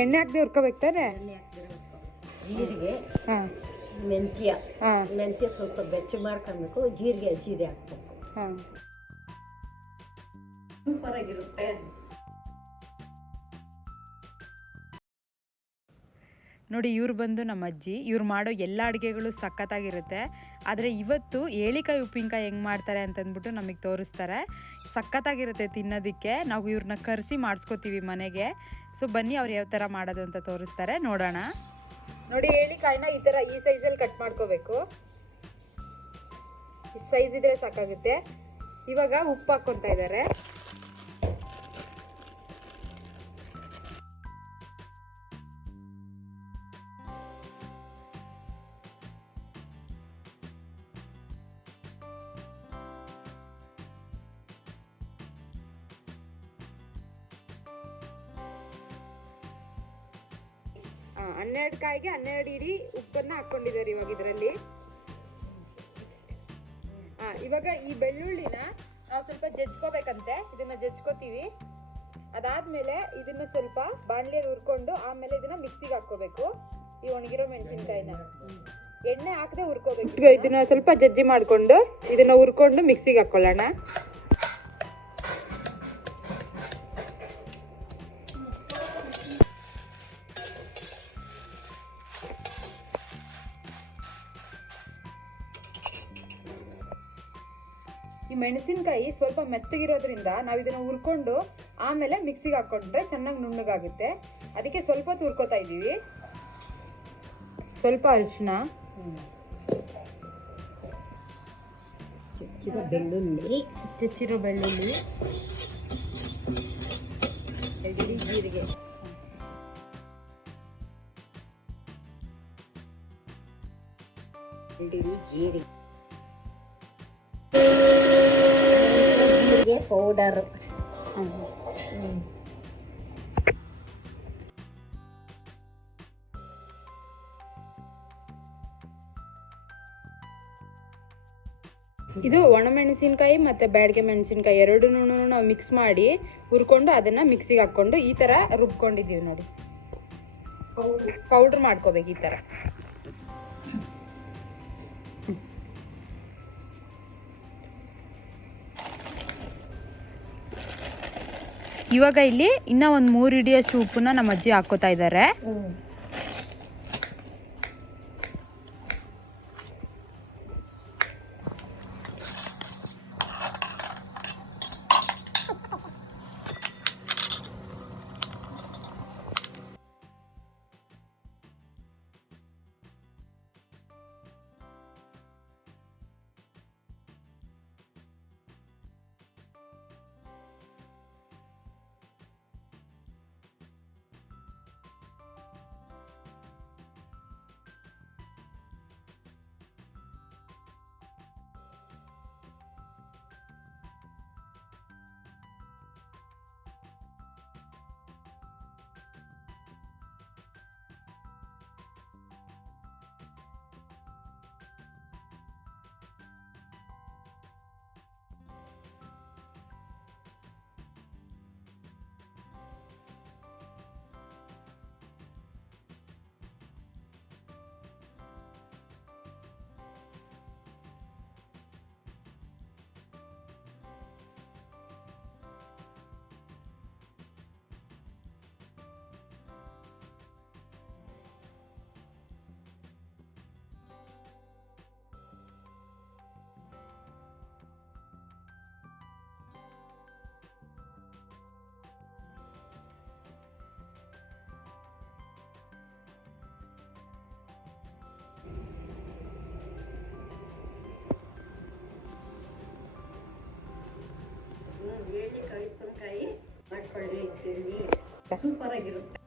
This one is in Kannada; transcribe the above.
ಎಣ್ಣೆ ಹಾಕದೆ ಹುರ್ಕೋಬೇಕು ತಾನೆ? ಎಣ್ಣೆ ಹಾಕ್ತಿರ್ಬೇಕು. ಜೀರಿಗೆ, ಹಾಂ, ಮೆಂತ್ಯ. ಹಾಂ, ಮೆಂತ್ಯ ಸ್ವಲ್ಪ ಬೆಚ್ಚಗೆ ಮಾಡ್ಕೊಬೇಕು. ಜೀರಿಗೆ ಹಸಿದೆ ಹಾಕ್ಬೇಕು. ಹಾಂ. ಸೂಪರಾಗಿರುತ್ತೆ. ನೋಡಿ, ಇವ್ರು ಬಂದು ನಮ್ಮ ಅಜ್ಜಿ. ಇವ್ರು ಮಾಡೋ ಎಲ್ಲ ಅಡುಗೆಗಳು ಸಖತ್ತಾಗಿರುತ್ತೆ. ಆದರೆ ಇವತ್ತು ಏಳಿಕಾಯಿ ಉಪ್ಪಿನಕಾಯಿ ಹೆಂಗೆ ಮಾಡ್ತಾರೆ ಅಂತಂದ್ಬಿಟ್ಟು ನಮಗೆ ತೋರಿಸ್ತಾರೆ. ಸಖತ್ತಾಗಿರುತ್ತೆ ತಿನ್ನೋದಕ್ಕೆ. ನಾವು ಇವ್ರನ್ನ ಕರೆಸಿ ಮಾಡಿಸ್ಕೋತೀವಿ ಮನೆಗೆ. ಸೊ ಬನ್ನಿ, ಅವ್ರು ಯಾವ ಥರ ಮಾಡೋದು ಅಂತ ತೋರಿಸ್ತಾರೆ, ನೋಡೋಣ. ನೋಡಿ, ಏಳಿಕಾಯಿನ ಈ ಥರ ಈ ಸೈಜಲ್ಲಿ ಕಟ್ ಮಾಡ್ಕೋಬೇಕು. ಈ ಸೈಜ್ ಇದ್ರೆ ಸಾಕಾಗುತ್ತೆ. ಇವಾಗ ಉಪ್ಪು ಹಾಕ್ಕೊತಾ ಇದ್ದಾರೆ. ಹಾಂ, 12 ಕಾಯಿಗೆ 12 ಇಡೀ ಉಪ್ಪನ್ನು ಹಾಕ್ಕೊಂಡಿದ್ದಾರೆ ಇವಾಗ ಇದರಲ್ಲಿ. ಹಾಂ, ಇವಾಗ ಈ ಬೆಳ್ಳುಳ್ಳಿನ ನಾವು ಸ್ವಲ್ಪ ಜಜ್ಕೋಬೇಕಂತೆ. ಇದನ್ನ ಜಜ್ಕೋತೀವಿ. ಅದಾದ್ಮೇಲೆ ಇದನ್ನ ಸ್ವಲ್ಪ ಬಾಣಲೆಯಲ್ಲಿ ಹುರ್ಕೊಂಡು ಆಮೇಲೆ ಇದನ್ನ ಮಿಕ್ಸಿಗೆ ಹಾಕ್ಕೋಬೇಕು. ಈ ಒಣಗಿರೋ ಮೆಣಸಿನ್ಕಾಯಿನ ಎಣ್ಣೆ ಹಾಕದೆ ಹುರ್ಕೋಬೇಕು. ಇದನ್ನ ಸ್ವಲ್ಪ ಜಜ್ಜಿ ಮಾಡಿಕೊಂಡು ಇದನ್ನ ಹುರ್ಕೊಂಡು ಮಿಕ್ಸಿಗೆ ಹಾಕ್ಕೊಳ್ಳೋಣ. ಈ ಮೆಣಸಿನಕಾಯಿ ಸ್ವಲ್ಪ ಮೆತ್ತಗಿರೋದ್ರಿಂದ ನಾವು ಇದನ್ನು ಹುರ್ಕೊಂಡು ಆಮೇಲೆ ಮಿಕ್ಸಿಗೆ ಹಾಕ್ಕೊಂಡ್ರೆ ಚೆನ್ನಾಗಿ ನುಣ್ಣಗಾಗುತ್ತೆ. ಅದಕ್ಕೆ ಸ್ವಲ್ಪ ಹೊತ್ತು ಹುರ್ಕೋತಾ ಇದ್ದೀವಿ. ಸ್ವಲ್ಪ ಅರಿಶಿನ, ಹೆಚ್ಚಿರೋ ಬೆಳ್ಳುಳ್ಳಿ, ಜೀರಿಗೆ, ಜೀರಿಗೆ ಪೌಡರ್. ಇದು ಒಣಮೆಣಸಿನ್ಕಾಯಿ ಮತ್ತು ಬ್ಯಾಡಗೆ ಮೆಣಸಿನ್ಕಾಯಿ ಎರಡನ್ನೂ ನಾವು ಮಿಕ್ಸ್ ಮಾಡಿ ಹುರ್ಕೊಂಡು ಅದನ್ನು ಮಿಕ್ಸಿಗೆ ಹಾಕ್ಕೊಂಡು ಈ ಥರ ರುಬ್ಕೊಂಡಿದ್ದೀವಿ. ನೋಡಿ, ಪೌಡ್ರ್ ಮಾಡ್ಕೋಬೇಕು ಈ ಥರ. ಇವಾಗ ಇಲ್ಲಿ ಇನ್ನೂ ಒಂದು 3 ಹಿಡಿಯಷ್ಟು ಉಪ್ಪನ್ನ ನಮ್ಮ ಅಜ್ಜಿ ಹಾಕ್ಕೋತಾ ಇದ್ದಾರೆ. ಏಳಿಕಾಯಿ ಉಪ್ಪಿನಕಾಯಿ ಮಾಡ್ಕೊಳ್ಳಿ, ತಿನ್ನಿ, ಸೂಪರಾಗಿರುತ್ತೆ.